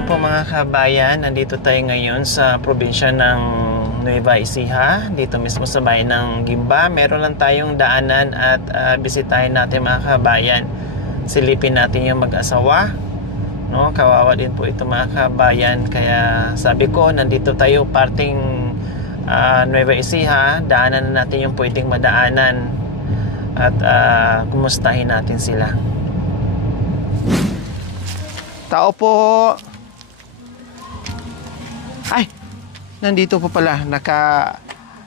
Ayan po mga kabayan, nandito tayo ngayon sa probinsya ng Nueva Ecija, dito mismo sa bayan ng Gimba. Meron lang tayong daanan at bisitahin natin mga kabayan. Silipin natin yung mag-asawa. No, kawawa din po ito mga kabayan. Kaya sabi ko, nandito tayo parting Nueva Ecija. Daanan na natin yung pwedeng madaanan at kumustahin natin sila. Tao po. Ay, nandito po pala.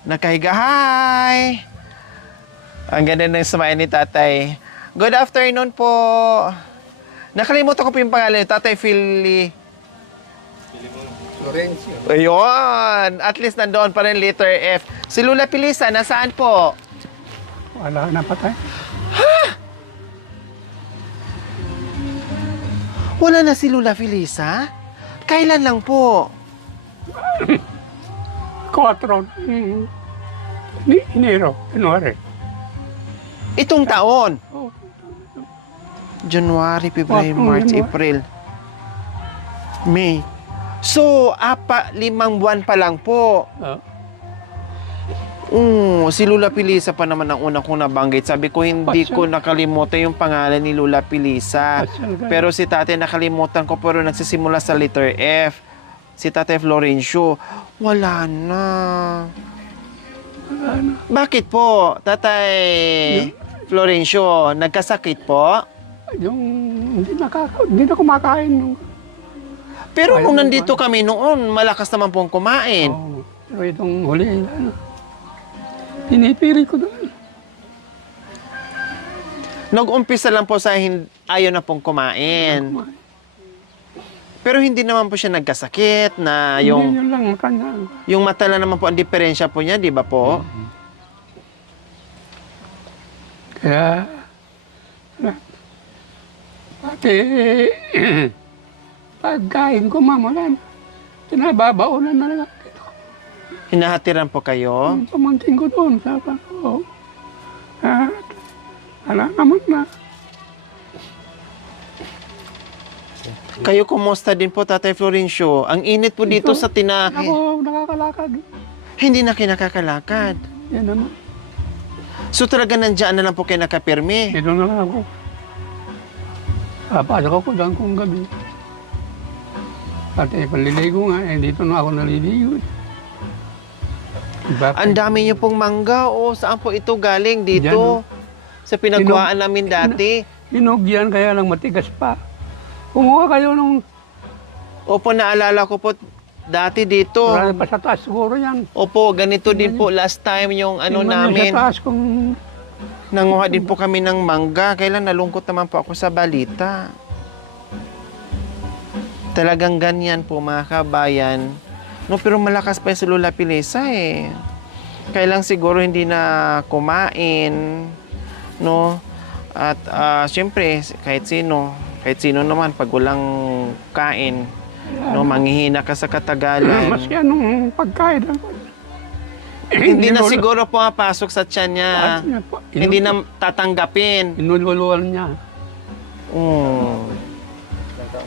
Nakahiga. Hi! Ang ganda ng smile ni tatay. Good afternoon po. Nakalimutan ko po yung pangalan. Tatay Florencio. Ayun. At least nandoon pa rin letter F. Si Lula Pilisa, nasaan po? Wala na patay. Wala na si Lula Pilisa? Kailan lang po? 4 ni Enero, January. Itong taon? Oh, January, February, Wow, March, January. April, May. So, 5 buwan pa lang po. Si Lula Pilisa pa naman ang una kong nabanggit. Sabi ko, hindi ko nakalimutan yung pangalan ni Lula Pilisa. Pero si tatay nakalimutan ko, pero nagsisimula sa letter F. Si tatay Florencio, wala na. Bakit po, tatay Florencio, nagkasakit po? yung hindi na kumakain. Pero Ayaw nung mo nandito kami noon, malakas naman pong kumain. Oh, pero itong huli, pinipili ko doon. Nag-umpisa lang po sa ayaw na pong kumain. Pero hindi naman po siya nagkasakit na Hindi yung yun lang kanya. yung mata lang naman po ang diferensya po niya, di ba po? Kaya, pati pagkain ko mamulan, pinababaunan na lang. Hinahatiran po kayo. Yung pamangkin ko doon sa pako. At wala naman na. Kayo kumusta din po, Tatay Florencio? Ang init po dito sa Ako nakakalakad. Hindi na kinakakalakad. Yan naman. So talaga nandiyan na lang po kayo nakapirmi. Dito na lang ako. Pasok ako doon kung gabi. Pati panliligo nga, dito na ako naliligo. Ang dami niyo pong mangga. O, saan po ito galing? Dito. Sa pinagwaan namin dati. Hinugyan kaya lang matigas pa. Kumuha kayo nung Opo, naalala ko po dati dito. marami pa sa taas siguro yan. Opo, ganito din po last time yung ano Tingnan niyo namin. sa taas kung Nanguha din po kami ng mangga. Kailan nalungkot naman po ako sa balita. Talagang ganyan po mga kabayan. No, pero malakas pa yung si Lula Pilisa eh. Kailang siguro hindi na kumain. No? At syempre, kahit sino naman pag walang kain, no, manghihina ka sa katagalan. maski anong pagkain. Hindi na siguro pumapasok sa tiyan niya. Hindi na tatanggapin. Inululuan niya.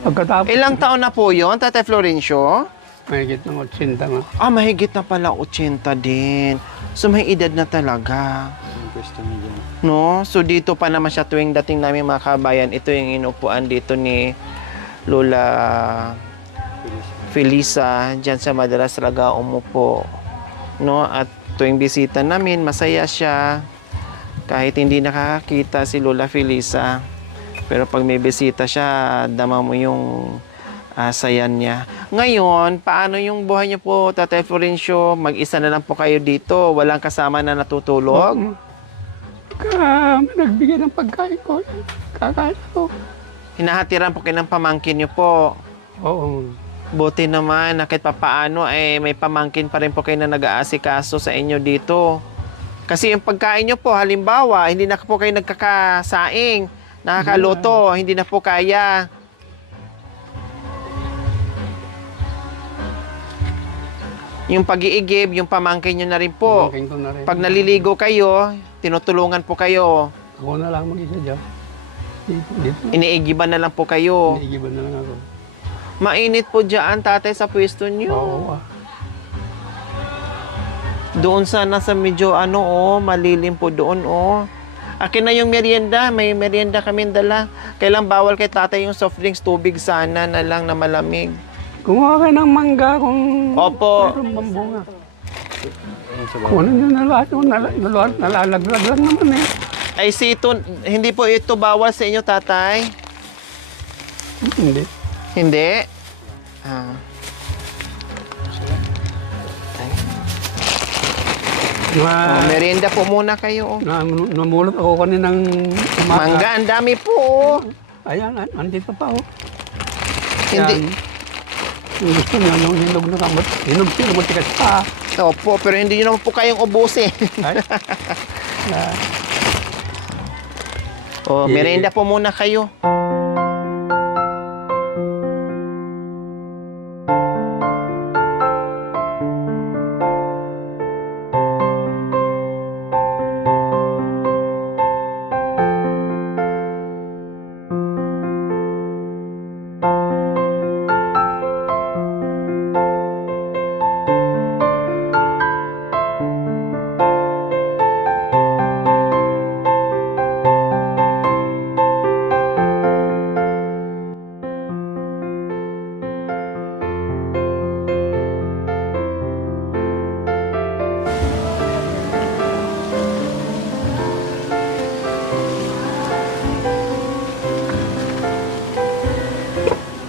Pagkatapos, Ilang taon na po yun, Tatay Florencio? mahigit ng 80 nga. Mahigit na pala 80 din. So may edad na talaga. No? So dito pa naman siya tuwing dating namin mga kabayan, ito yung inupuan dito ni Lola Felisa. Diyan sa madalas talaga umupo. No? At tuwing bisita namin, masaya siya. Kahit hindi nakakakita si Lola Felisa. Pero pag may bisita siya, dama mo yung sayan niya. Ngayon, paano yung buhay niyo po, Tatay Florencio? Mag-isa na lang po kayo dito? Walang kasama na natutulog? Nagbigay ng pagkain ko. Kakain ako. Hinahatiran po kayo ng pamangkin niyo po. Oo. Buti naman na kahit papaano may pamangkin pa rin po kayo na nag-aasikaso sa inyo dito. Kasi yung pagkain niyo po, halimbawa, hindi na po kayo nagkakasaing, nakakaluto, hindi na po kaya. Yung pag-iigib, yung pamangkin nyo na rin po. Pamangkin ko na rin. Pag naliligo kayo, tinutulungan po kayo. Ako na lang mag-isa dyan. Dito. Iniigiban na lang po kayo. Iniigiban na lang ako. Mainit po dyan, tatay, sa pwesto nyo. Oo. Doon sana sa medyo malilim po doon, Akin na yung merienda. May merienda kami dala. Kailang bawal kay tatay yung soft drinks, tubig sana na lang na malamig. Kumuha ka ng mangga kung Opo. mayroong bambunga. Kunin nyo na lahat yung nalalaglag lang naman eh. Ay, hindi po ito bawal sa inyo, tatay? Hindi. Hindi? Ah. Merienda po muna kayo, Namulot ako kaninang umaga. Mangga, ang dami po, Ayan, andito pa Hindi. Yung gusto niya, yung hinog na kamot. Hinog siya, matikas pa. Opo, pero hindi nyo naman po kayong ubusin. Ay. Merienda po muna kayo.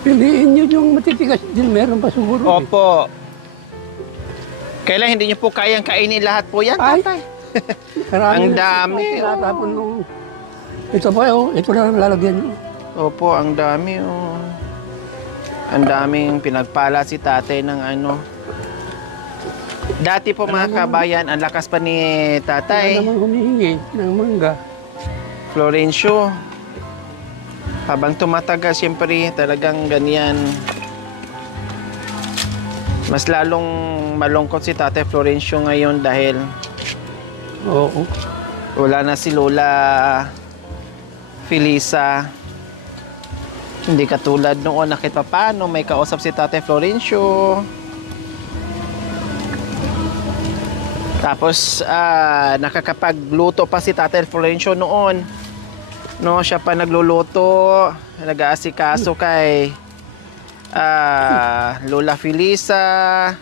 Piliin nyo yung matitigas din, meron pa siguro. Opo. Kailan hindi nyo po kayang kainin lahat po yan, Ay. tatay? Marami Ang na dami, tinatapon nung... Ito pa, ito lang lalagyan nyo. Opo, ang dami, Ang daming pinagpala si tatay ng Dati po mga kabayan, ang lakas pa ni Kaya tatay, naman humihingi ng mangga. Florencio. Habang tumatagal, siyempre talagang ganyan. Mas lalong malungkot si tatay Florencio ngayon dahil Oo. wala na si Lola Felisa. Hindi katulad noon na kahit paano may kausap si tatay Florencio. Tapos nakakapagluto pa si tatay Florencio noon. No, siya pa nagluluto, nag-aasikaso kay Lola Felisa,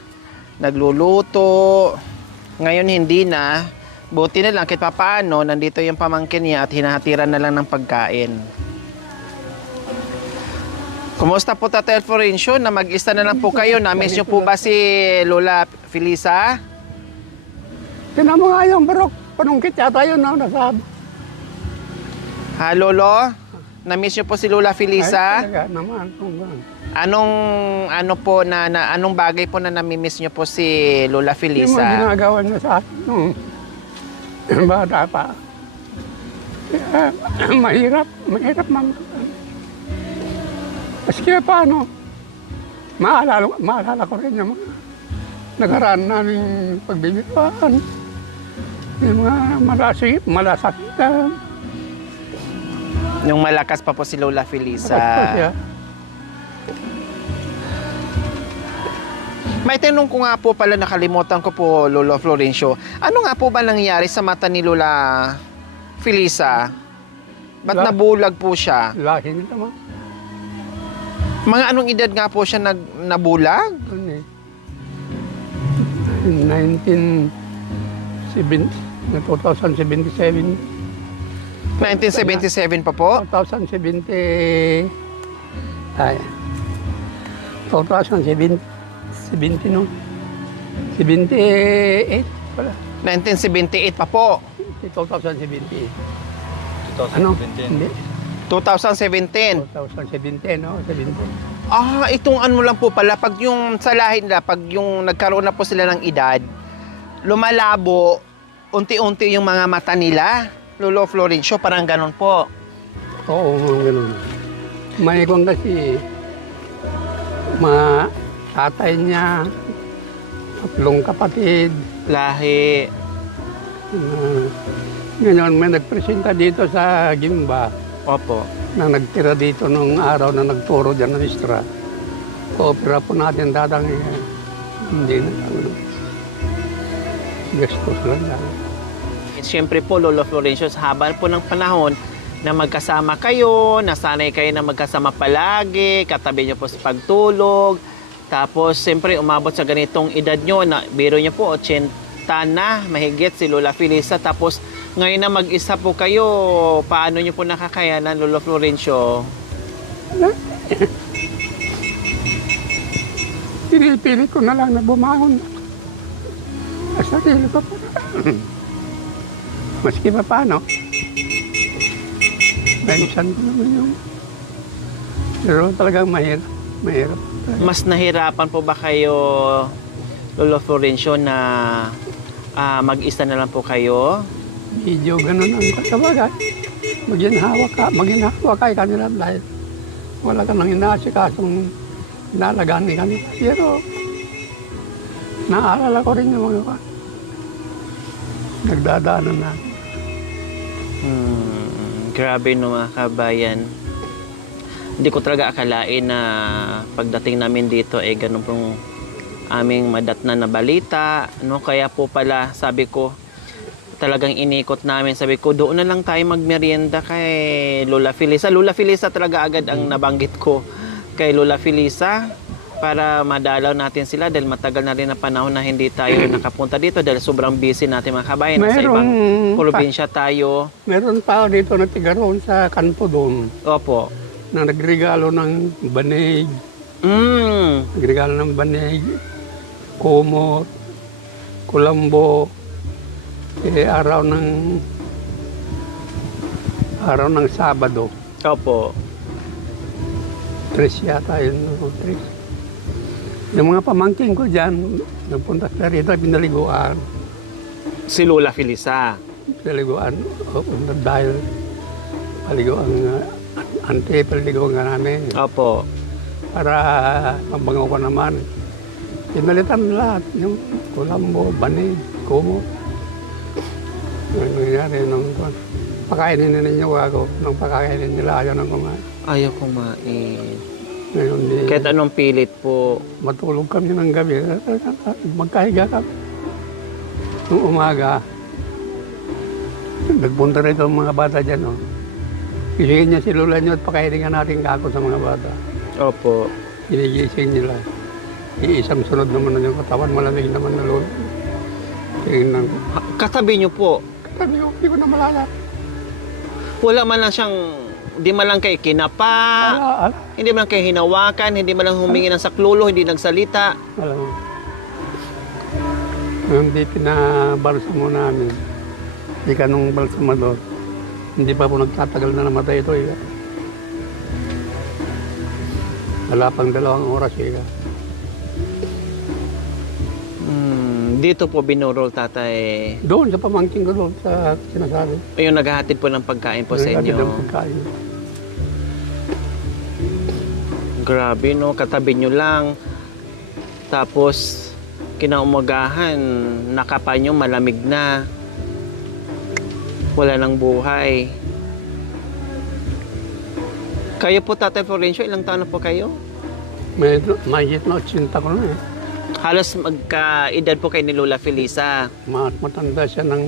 nagluluto. Ngayon hindi na. Buti na lang kahit papaano, nandito yung pamangkin niya at hinahatiran na lang ng pagkain. Kumusta po Tatay Florencio? Na mag-isa na lang po kayo. Na-miss niyo po ba si Lola Felisa? Tinan mo nga yung barok. Panungkit yata yun, nasa... Ha, Lolo? Na-miss niyo po si Lola Felisa? Ay, talaga naman. Anong bagay po na nami-miss niyo po si Lola Yung mga Felisa? ginagawa niya sa akin nung bata pa. Mahirap mama. Maski paano, maalala ko rin yung mga nagaraan namin pagbibigyan. Yung mga malasakitan. Yung malakas pa po si Lola Felisa. Malakas pa siya. May tanong ko nga po pala, nakalimutan ko po, Lolo Florencio. Ano nga po ba nangyari sa mata ni Lola Felisa? Ba't nabulag po siya? Lahi nila mo. Mga anong edad nga po siya nabulag? 2077. 1977 pa po? 2070. Ay. 2070 no. 78 pala. 1978 pa po. 2078. Ano? Hindi. 2017. 2017 no, 17. Itong ano lang po pala, pag yung sa lahi nila, pag yung nagkaroon na po sila ng edad, lumalabo, unti-unti yung mga mata nila. Lolo Florencio, parang ganun po. Oo, gano'n. May kung kasi tatay niya, tatlong kapatid. Lahi. Ngayon, may nagpresenta dito sa Gimba Opo. na nagtira dito nung araw na nagturo dyan ng Istra. opera po natin datang hindi na ano. Gastos lang lang. Siyempre po, Lolo Florencio, sa haba po ng panahon na magkasama kayo, nasanay kayo na magkasama palagi, katabi nyo po sa pagtulog. Tapos, siyempre, umabot sa ganitong edad nyo, na biro nyo po, 80 na, mahigit si Lola Felisa. Tapos, ngayon na mag-isa po kayo, paano nyo po nakakayanan, Lolo Florencio? Pinipilit ko na lang na bumangon. Sa sarili ko pa. Maski pa paano. Minsan ko naman yung... Pero talagang mahirap. Mahirap. Mas nahirapan po ba kayo, Lolo Florencio, na mag-isa na lang po kayo? Medyo ganun ang kasabagan. Maginhawa ka kanila dahil wala ka nang inaasikasong inalagaan ni kanila. Pero naalala ko rin yung mga nagdadaanan na. Grabe no mga kabayan. Hindi ko talaga akalain na pagdating namin dito ganun pong aming madatnan na balita. No? Kaya po pala sabi ko, talagang inikot namin. Sabi ko, doon na lang tayo magmerienda kay Lola Felisa. Lola Felisa talaga agad ang nabanggit ko kay Lola Felisa para madalaw natin sila dahil matagal na rin na panahon na hindi tayo nakapunta dito dahil sobrang busy natin mga kabayan. Sa ibang probinsya tayo. Meron pa dito na tiga roon sa kanto doon Opo. na nagregalo ng banig. Nagregalo ng banig, kumot, kulambo. Araw ng Sabado. Opo. 3 yata yun. 3. Yung mga pamangking ko dyan, nagpunta sila rito, pinaliguan. Si Lola Felisa. Pinaliguan, dahil paliguan paliguan nga namin. Opo. Para mabangaw ko naman. Pinalitan lahat, yung kulambo, banig, kumot. Ano nangyari nung pakainin ninyo ako, nung pakainin nila ayaw nang kumain. Ayaw kumain. Ngayon di... Kahit anong pilit po. Matulog kami ng gabi. Magkahiga kami. Nung umaga, nagpunta rin itong mga bata dyan. Oh. Isigin niya si Lola niyo at pakahilingan natin kako sa mga bata. Opo. Ginigising nila. Iisang sunod naman na yung katawan, malamig naman na Lola. Tingnan ko. Katabi niyo po. Katabi ko, hindi ko na malala. Wala man lang siyang, hindi man lang kayo kinapa, hindi man lang kayo hinawakan, hindi man lang humingi ng saklolo, hindi nagsalita. Alam mo. Nung hindi pinabalsamo namin, hindi ka nung balsamador, hindi pa po nagtatagal na namatay ito. Wala pang 2 oras. Dito po binurol tatay. Doon sa pamangkin ko doon sa sinasabi. Yung naghahatid po ng pagkain po sa inyo. Ng pagkain. Grabe no, katabi nyo lang. Tapos kinaumagahan, nakapa nyo malamig na. Wala nang buhay. Kayo po Tatay Florencio, ilang taon na po kayo? May higit na 80 ko na eh. Halos magka-edad po kayo ni Lola Felisa. Matanda siya ng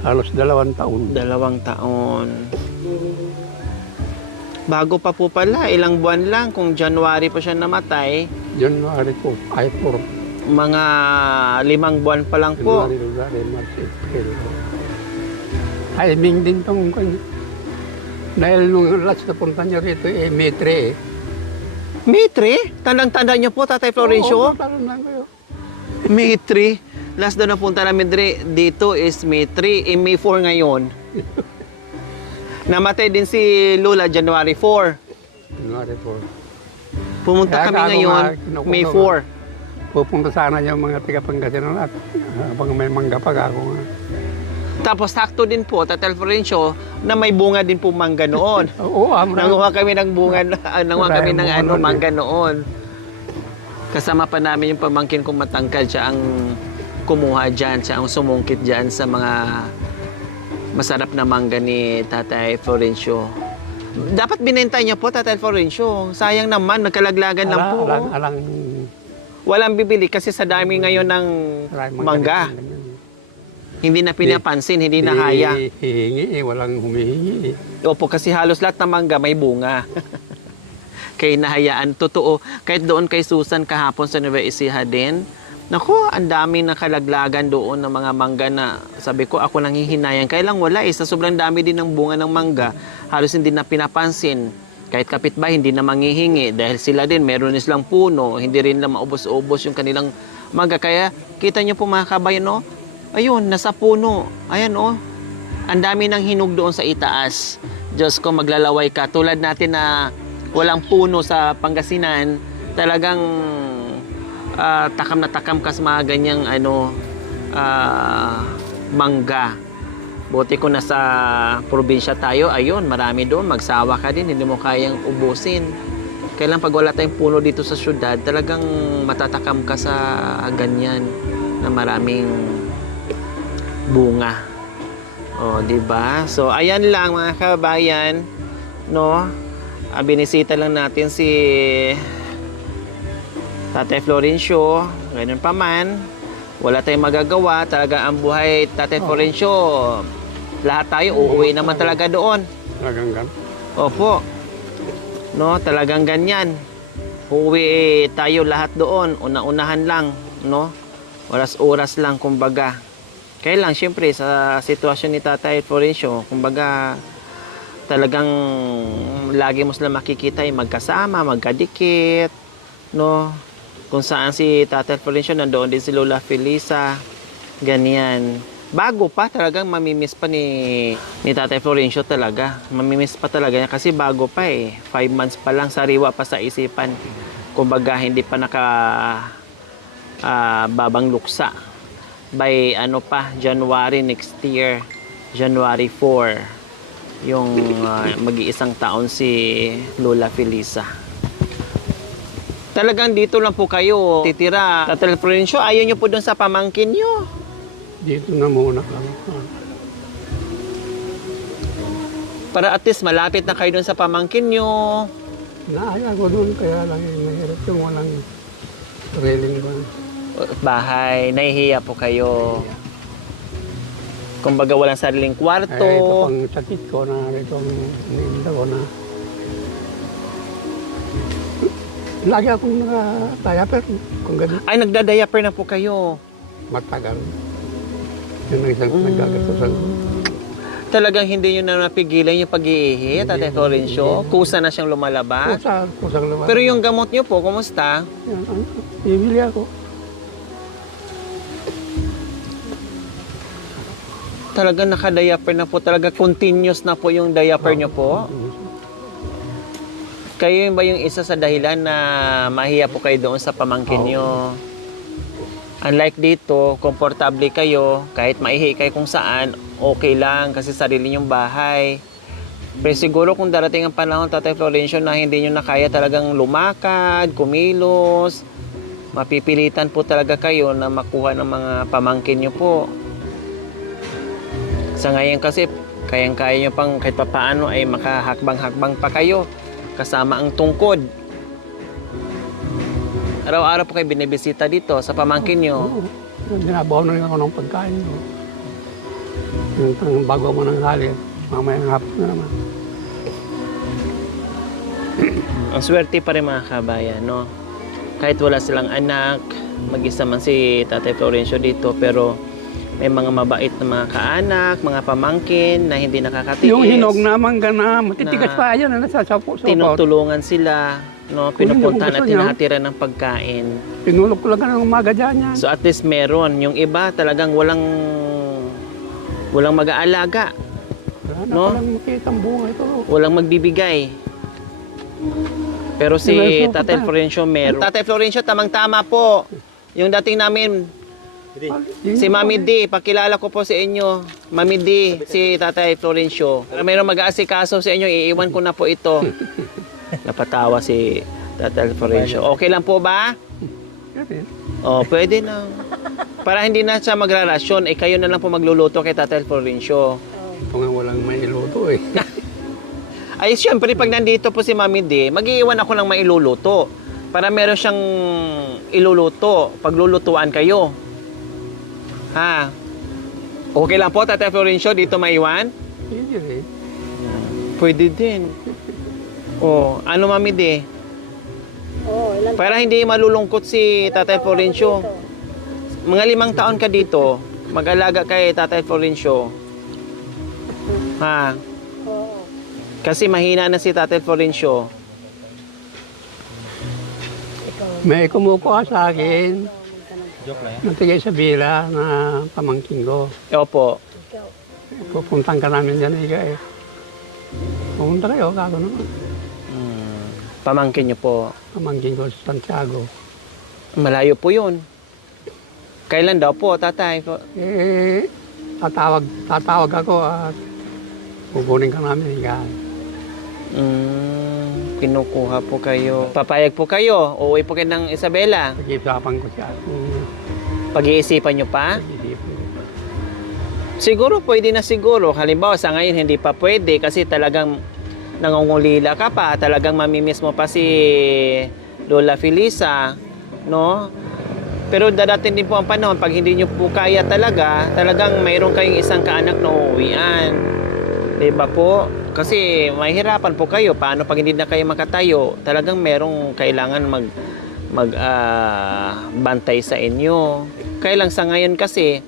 halos 2 taon. 2 taon. Bago pa po pala, ilang buwan lang. Kung January po siya namatay, January po, ay 4. mga 5 buwan pa lang po. January, March, April. Timing din tong kanya. Dahil nung last na punta niya rito, May 3 eh. Mitre? Tandang-tanda niyo po, Tatay Florencio? Oo, tandang ko yun. Mitre? Last doon na punta namin dito is May 3. May 4 ngayon. Namatay din si Lola January 4. January 4. Pumunta Kaya kami ako ngayon, nga, May 4. Pupunta sana yung mga tiga Pangasinan at habang may mangga pa ako nga. Tapos sakto din po, Tatay Florencio, na may bunga din po mangga noon. Oo, Nanguha kami ng bunga, nanguha kami ng bunga noon mangga noon. Kasama pa namin yung pamangkin kong matangkad, siya ang kumuha dyan, siya ang sumungkit dyan sa mga masarap na mangga ni Tatay Florencio. Dapat binenta niyo po, Tatay Florencio. Sayang naman, nagkalaglagan lang po. Alang Walang bibili kasi sa dami ngayon ng mangga. Hindi na pinapansin, hindi na kaya. Hihingi, walang humihingi. Opo, kasi halos lahat ng mangga may bunga. Kaya nahayaan. Totoo, kahit doon kay Susan kahapon sa Nueva Ecija din, naku, ang dami na kalaglagan doon ng mga mangga na sabi ko, ako nang hihinayan. Kaya lang wala eh, sa sobrang dami din ng bunga ng mangga, halos hindi na pinapansin. Kahit kapitbahay, hindi na manghihingi dahil sila din, meron din silang puno, hindi rin na maubos-ubos yung kanilang mangga. Kaya kita nyo po mga kabayan, no? Ayun, nasa puno. Ayan, oh. Ang dami ng hinog doon sa itaas. Diyos ko, maglalaway ka. Tulad natin na walang puno sa Pangasinan, talagang takam na takam ka sa mga ganyang mangga. Buti ko nasa probinsya tayo, ayun, marami doon, magsawa ka din, hindi mo kayang ubusin. Kailan pag wala tayong puno dito sa syudad, talagang matatakam ka sa ganyan na maraming bunga. O, di ba? So, ayan lang mga kabayan, no? Binisita lang natin si Tatay Florencio, ganun pa man. Wala tayong magagawa, talaga ang buhay Tatay Florencio. Lahat tayo uuwi naman talaga doon. Talagang gan. Opo. No, talagang ganyan. Uuwi tayo lahat doon, una-unahan lang, no? Oras-oras lang kumbaga. Kaya lang siyempre sa sitwasyon ni Tatay Florencio, kumbaga talagang lagi mo sila makikita ay magkasama, magkadikit, no? Kung saan si Tatay Florencio, nandoon din si Lola Felisa, ganyan. Bago pa, talagang mamimiss pa ni Tatay Florencio talaga. Mamimiss pa talaga niya kasi bago pa eh. 5 months pa lang, sariwa pa sa isipan. Kumbaga, hindi pa babang luksa. By January next year, January 4, yung mag-iisang taon si Lola Felisa. Talagang dito lang po kayo titira. Tatay Florencio, ayaw nyo po doon sa pamangkin nyo. Dito na muna kami. Para at least malapit na kayo doon sa pamangkin nyo. Naaya ko doon, kaya lang mahirap yung walang sariling ba. Bahay, nahihiya po kayo. Kumbaga walang sariling kwarto. Ay, ito pang sakit ko na, itong niinda ko na. Lagi akong naka-diaper kung gano'n. Ay, nagda-diaper na po kayo. Matagal. Yun ang isang nagagastusan. Talagang hindi nyo na napigilan yung pag-iihi, Tatay Florencio. Kusa na siyang lumalabas. Kusang naman. Pero yung gamot nyo po, kumusta? Yan, ibili ako. Talagang naka-diaper na po. Talaga continuous na po yung diaper nyo po. Kayo ba yung isa sa dahilan na mahiya po kayo doon sa pamangkin nyo? Unlike dito, komportable kayo, kahit maihi kayo kung saan, okay lang kasi sarili nyong bahay. Pero siguro kung darating ang panahon, Tatay Florencio, na hindi nyo na kaya talagang lumakad, kumilos, mapipilitan po talaga kayo na makuha ng mga pamangkin nyo po. Sa ngayon kasi, kayang-kaya nyo pang kahit papaano ay makahakbang-hakbang pa kayo kasama ang tungkod. Araw-araw po kayo binibisita dito sa pamangkin nyo. Binabaw na rin ako ng pagkain ko. Yung bago mo ng hali, mamaya ng hapon na naman. Ang swerte pa rin mga kabayan, no? Kahit wala silang anak, mag-isa man si Tatay Florencio dito, pero may mga mabait na mga kaanak, mga pamangkin na hindi nakakatiis. Yung hinog na mangga na matitigas pa yan, nasasapo-sapo. Tinutulungan sila, no? Pinupuntahan at tinahatiran ng pagkain. Pinulog ko lang ng umaga dyan yan. So at least meron. Yung iba talagang walang mag-aalaga. Wala na no? palang makita ang bunga ito. Walang magbibigay. Pero si Tatay Florencio meron. Tatay Florencio, tamang-tama po. Yung dating namin, si Mami D, pakilala ko po sa inyo. Mami D, si Tatay Florencio. Mayroong mag-aasikaso sa inyo, iiwan ko na po ito. Napatawa si Tatay Florencio. Okay lang po ba? Oh, pwede na. Para hindi na siya magrarasyon, kayo na lang po magluluto kay Tatay Florencio. Ito nga walang may luto eh. Ay, syempre, pag nandito po si Mami D, mag-iiwan ako ng mailuluto. Para meron siyang iluluto. Paglulutuan kayo. Ha? Okay lang po, Tatay Florencio, dito maiwan? Hindi rin. Pwede din. Oh, ano Mami D? Ilan Para hindi malulungkot si Tatay Florencio. Mga 5 taon ka dito, mag-alaga kay Tatay Florencio. Ha? Oo. Kasi mahina na si Tatay Florencio. May kumukuha sa akin. Natigay sa bila na pamangkin ko. Opo. Ikaw. Pupuntan ka namin dyan, eh. Pupunta kayo, kako naman. Pamangkin niyo po. Pamangkin ko sa Santiago. Malayo po yun. Kailan daw po, Tatay? Tatawag ako at pupunin ka namin. Kinukuha po kayo. Papayag po kayo. Uuwi po kayo ng Isabela. Pag-iisapan ko siya. Pag-iisipan niyo pa? Siguro pwede na siguro. Halimbawa sa ngayon hindi pa pwede kasi talagang nangungulila ka pa. Talagang mamimiss mo pa si Lola Felisa. No? Pero dadating din po ang panahon pag hindi niyo po kaya talagang mayroon kayong isang kaanak na uuwian. Diba po? Kasi mahirapan po kayo. Paano pag hindi na kayo makatayo? Talagang merong kailangan bantay sa inyo. Kaya lang sa ngayon kasi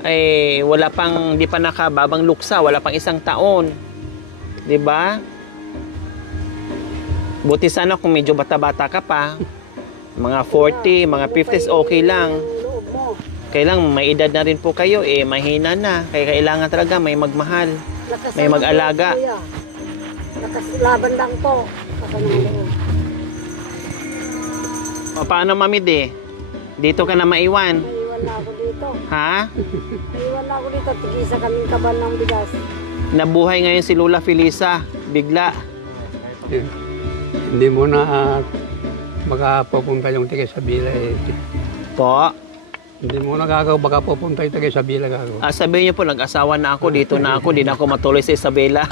ay di pa nakababang luksa, wala pang 1 taon. 'Di ba? Buti sana kung medyo bata-bata ka pa. Mga 40, mga 50s okay lang. Loob mo. Kailang may edad na rin po kayo mahina na. Kaya kailangan talaga may magmahal. Lakas May ang mag-alaga. loob, kuya. Lakas laban lang po. Lakas ng loob. O paano Mami D? Dito ka na maiwan. Naiwan na ako dito. Ha? Naiwan na ako dito. Tigisa kaming kaban ng bigas. Nabuhay ngayon si Lola Felisa. Bigla. Hindi mo na baka pupunta yung tiga sa bila. Po. Hindi mo na baka pupunta yung tiga sa bila. Sabihin niyo po, nag-asawa na ako. Dito na ako. Di na ako matuloy sa Isabela.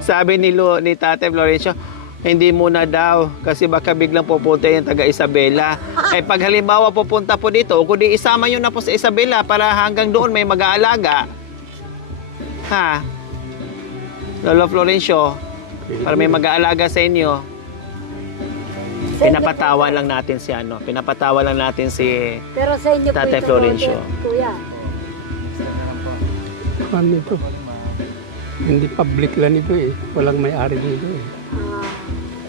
Sabi ni Tate Florencio, hindi muna daw kasi baka biglang pupunta yung taga Isabela. Pag halimbawa pupunta po dito, kundi isama nyo na po sa Isabela para hanggang doon may mag-aalaga. Ha? Lolo Florencio, para may mag-aalaga sa inyo. Pinapatawa lang natin si Pero sa inyo Tatay po ito, Florencio. kuya. Ano ito? Hindi public lang ito Walang may-ari dito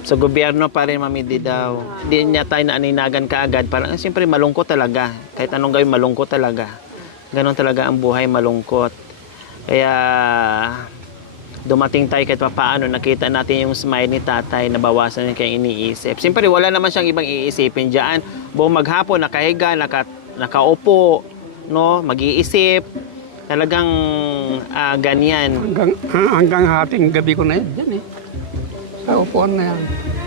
Sa gobyerno pa rin, Mami D daw. Hindi niya tayo naaninagan kaagad. Parang, siyempre, malungkot talaga. Kahit anong gawin, malungkot talaga. Ganon talaga ang buhay, malungkot. Kaya, dumating tayo kahit paano, nakita natin yung smile ni tatay, nabawasan niya kayong iniisip. Siyempre, wala naman siyang ibang iisipin dyan. Buong maghapon, nakahiga, nakaupo, no? Mag-iisip. Talagang ganyan. Hanggang hating gabi ko na yan sa upuan na yan.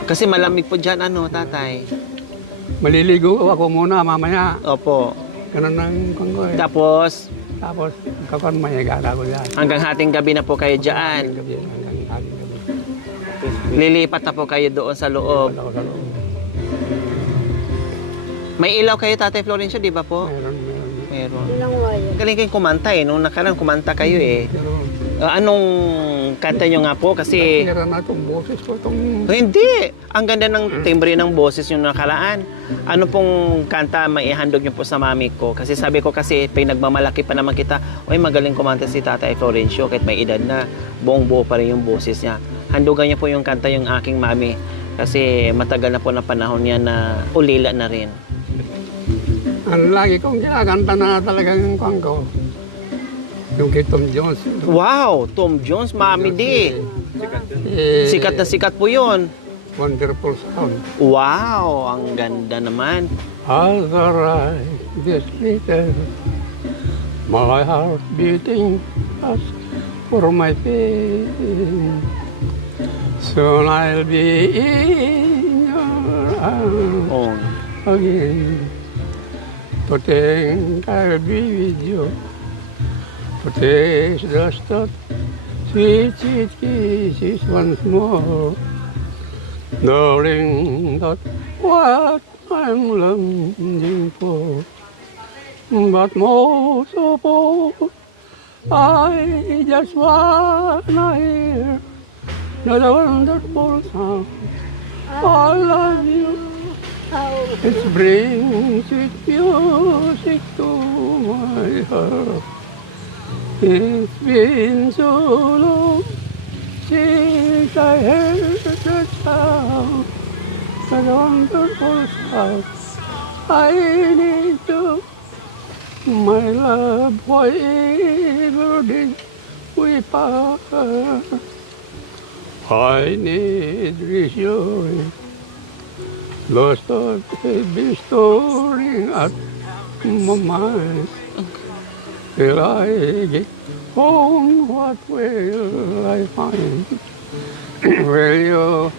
Kasi malamig po dyan, tatay? Maliligo ako muna mamaya. Opo. Ganun ang konggo Tapos, kapan mahiga ako dyan. hanggang hating gabi na po kayo dyan. Hanggang hating gabi. Lilipat na po kayo doon sa loob. Wala ko sa loob. May ilaw kayo, Tatay Florencio, di ba po? Meron. Meron. Ilang wire. Galing kayong kumanta Nung nakaraan, kumanta kayo Pero, Anong kanta nyo nga po? Kasi, tira na itong boses ko. hindi. Ang ganda ng timbre ng boses nyo nakaraan. Ano pong kanta maihandog nyo po sa mami ko? Kasi sabi ko kasi, nagmamalaki pa naman kita, magaling kumanta si Tatay Florencio kahit may edad na. Buong buo pa rin yung boses niya. Handugan niya po yung kanta yung aking mami. Kasi matagal na po na panahon niya na ulila na rin. Ang lagi kong kinakanta na talagang konggo. Yung kay Tom Jones. Wow! Tom Jones, Mami D. Sikat na sikat po yun. Wonderful sound. Wow! Ang ganda naman. As I ride this little, my heart beating fast for my pain. Soon I'll be in your arms Oh. again. to think I'll be with you, to taste the stuff, sweet, sweet kisses once more, knowing that what I'm longing for. But most of all, I just wanna hear the wonderful sound. I love you. It brings sweet music to my heart. It's been so long since I heard that sound, that wonderful sound. I need you. My love, wherever did we part? I need reassuring. Lost thoughts have been storing at my mind. Till I get home, what will I find? Will you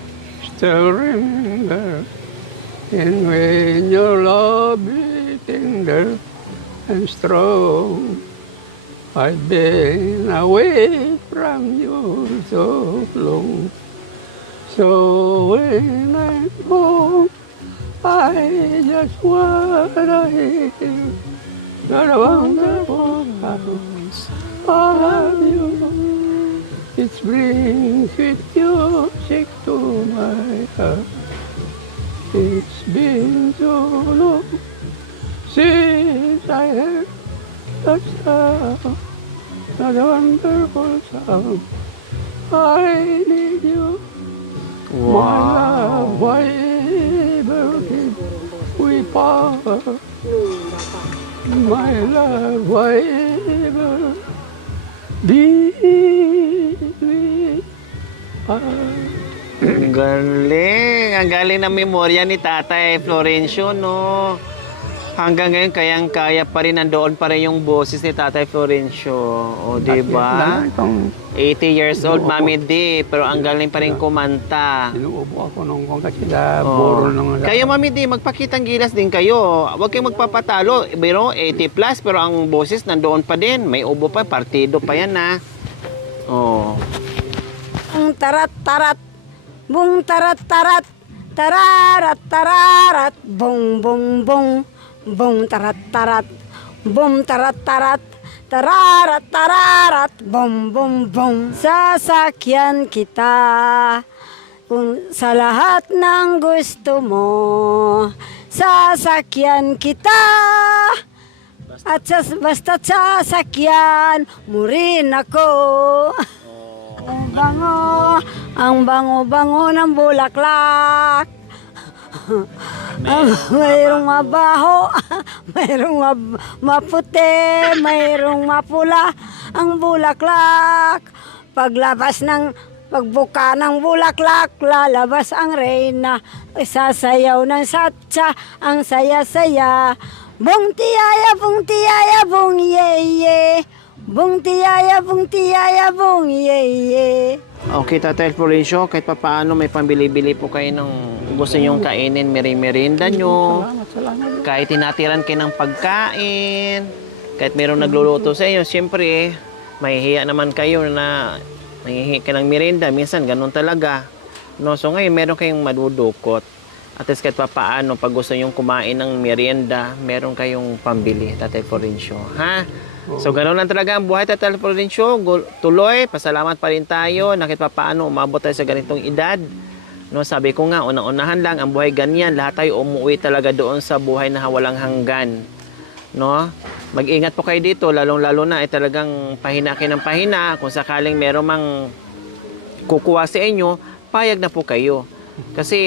still remember? And when your love is tender and strong, I've been away from you so long. So when I'm home, I just wanna hear that wonderful sound. I love you. It brings sweet music to my heart. It's been so long since I heard that sound, that wonderful sound. I need you, my love, wherever did we part? My love, wherever did we part? Ang galing. Ang galing ng memorya ni Tatay Florencio, no? Hanggang ngayon, kayang-kaya pa rin, nandoon pa rin yung boses ni Tatay Florencio. O, diba? 80 years old, Mami D. Pero ang galing pa rin kumanta. Sinuubo ako nung kung kasi buro nung... Kayo, Mami D, magpakitang gilas din kayo. Huwag kayong magpapatalo. Pero 80 plus, pero ang boses nandoon pa din. May ubo pa, partido pa yan, ha? Oh. Ang tarat-tarat, bung tarat-tarat, tararat, tararat, bung bung bung, bung tarat-tarat, bum tarat-tarat, tararat, tararat, bum bum bum. Sasakyan kita kung sa lahat ng gusto mo. Sasakyan kita at basta't sasakyan mo rin ako. Ang bango ng bulaklak. Mayroong mabaho, mayroong maputi, mayroong mapula ang bulaklak. Pagbuka ng bulaklak, lalabas ang reyna. Sasayaw ng satsa, ang saya-saya. Bung tiyaya, bung yeye. Bung tiyaya, bung yeye. Okay, Tatay Florencio, kahit pa paano may pambili-bili po kayo ng gusto nyong kainin, merienda nyo. Salamat. Kahit tinatiran kayo ng pagkain, kahit mayroong nagluluto sa inyo, siyempre, mahihiya naman kayo na mahihiya ka ng merienda. Minsan, ganun talaga. No? So ngayon, meron kayong madudukot. At least kahit pa paano, pag gusto nyong kumain ng merienda, meron kayong pambili, Tatay Florencio. Ha? So, gano'n lang talaga ang buhay, Tatay Florencio. Tuloy, pasalamat pa rin tayo. Nakit pa paano umabot tayo sa ganitong edad. No, sabi ko nga, unang-unahan lang, ang buhay ganyan. Lahat tayo umuwi talaga doon sa buhay na walang hanggan. No? Mag-ingat po kayo dito, lalong-lalo na ay talagang pahina kayo ng pahina. Kung sakaling meron mang kukuha sa inyo, payag na po kayo. Kasi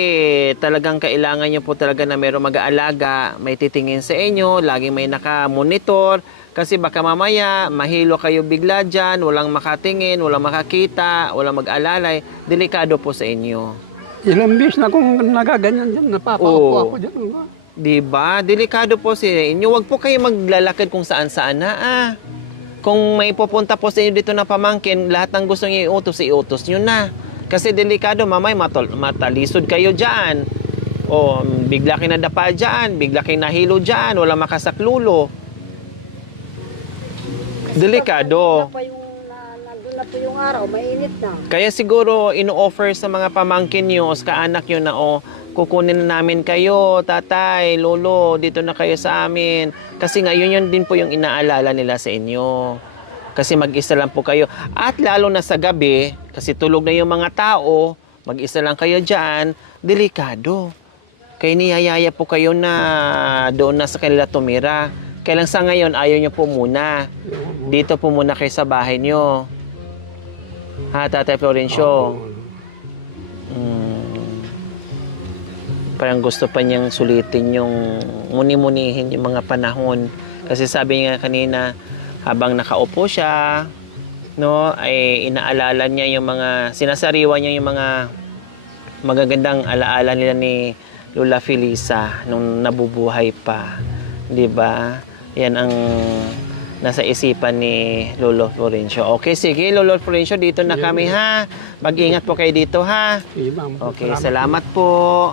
talagang kailangan nyo po talaga na meron mag-aalaga, may titingin sa inyo, laging may naka-monitor. Kasi baka mamaya, mahilo kayo bigla dyan, walang makatingin, walang makakita, walang mag-alalay. Delikado po sa inyo. Ilang bis na kung nagaganyan dyan, napapaupo ako dyan. Diba? Delikado po sa inyo. Huwag po kayo maglalakad kung saan-saan na. Kung may pupunta po sa inyo dito na pamangkin, lahat ng gusto nyo iutos nyo na. Kasi delikado, mamay, matalisod kayo dyan. O, bigla kinadapa dyan, bigla kinahilo dyan, wala makasaklulo. Delikado. Nandun na po yung araw, mainit na. Kaya siguro ino-offer sa mga pamangkin nyo, sa kaanak nyo na kukunin na namin kayo, tatay, lolo, dito na kayo sa amin. Kasi ngayon yun din po yung inaalala nila sa inyo. Kasi mag-isa lang po kayo. At lalo na sa gabi, kasi tulog na yung mga tao, mag-isa lang kayo dyan, delikado. Kaya niyayaya po kayo na doon na sa kanila tumira. Kaya lang sa ngayon, ayaw nyo po muna. Dito po muna kayo sa bahay nyo. Ha, Tatay Florencio? Parang gusto pa niyang sulitin yung muni-munihin yung mga panahon. Kasi sabi niya kanina, habang nakaupo siya, no, ay inaalala niya yung mga, sinasariwa niya yung mga magagandang alaala nila ni Lola Felisa nung nabubuhay pa. 'Di ba? Yan ang nasa isipan ni Lolo Florencio. Okay, sige, Lolo Florencio, dito na kami, ha. Mag-ingat po kayo dito, ha. Sige, ma'am. Okay, salamat po.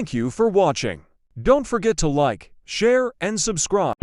Thank you for watching. Don't forget to like, share, and subscribe.